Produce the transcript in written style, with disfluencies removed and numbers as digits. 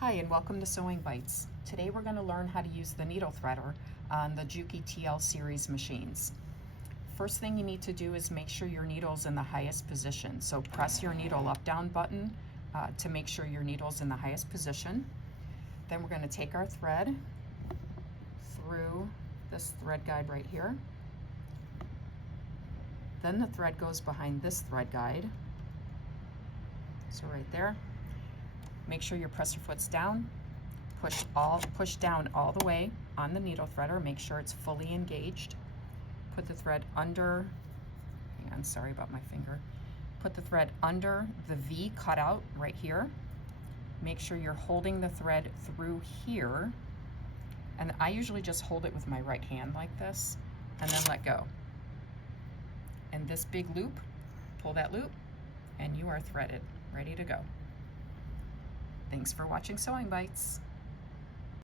Hi and welcome to Sewing Bites. Today we're going to learn how to use the needle threader on the Juki TL series machines. First thing you need to do is make sure your needle's in the highest position. So press your needle up down button to make sure your needle's in the highest position. Then we're going to take our thread through this thread guide right here. Then the thread goes behind this thread guide. So right there. Make sure your presser foot's down. Push down all the way on the needle threader. Make sure it's fully engaged. Put the thread under, hang on, sorry about my finger. Put the thread under the V cutout right here. Make sure you're holding the thread through here. And I usually just hold it with my right hand like this, and then let go. And this big loop, pull that loop, and you are threaded, ready to go. Thanks for watching Sewing Bites.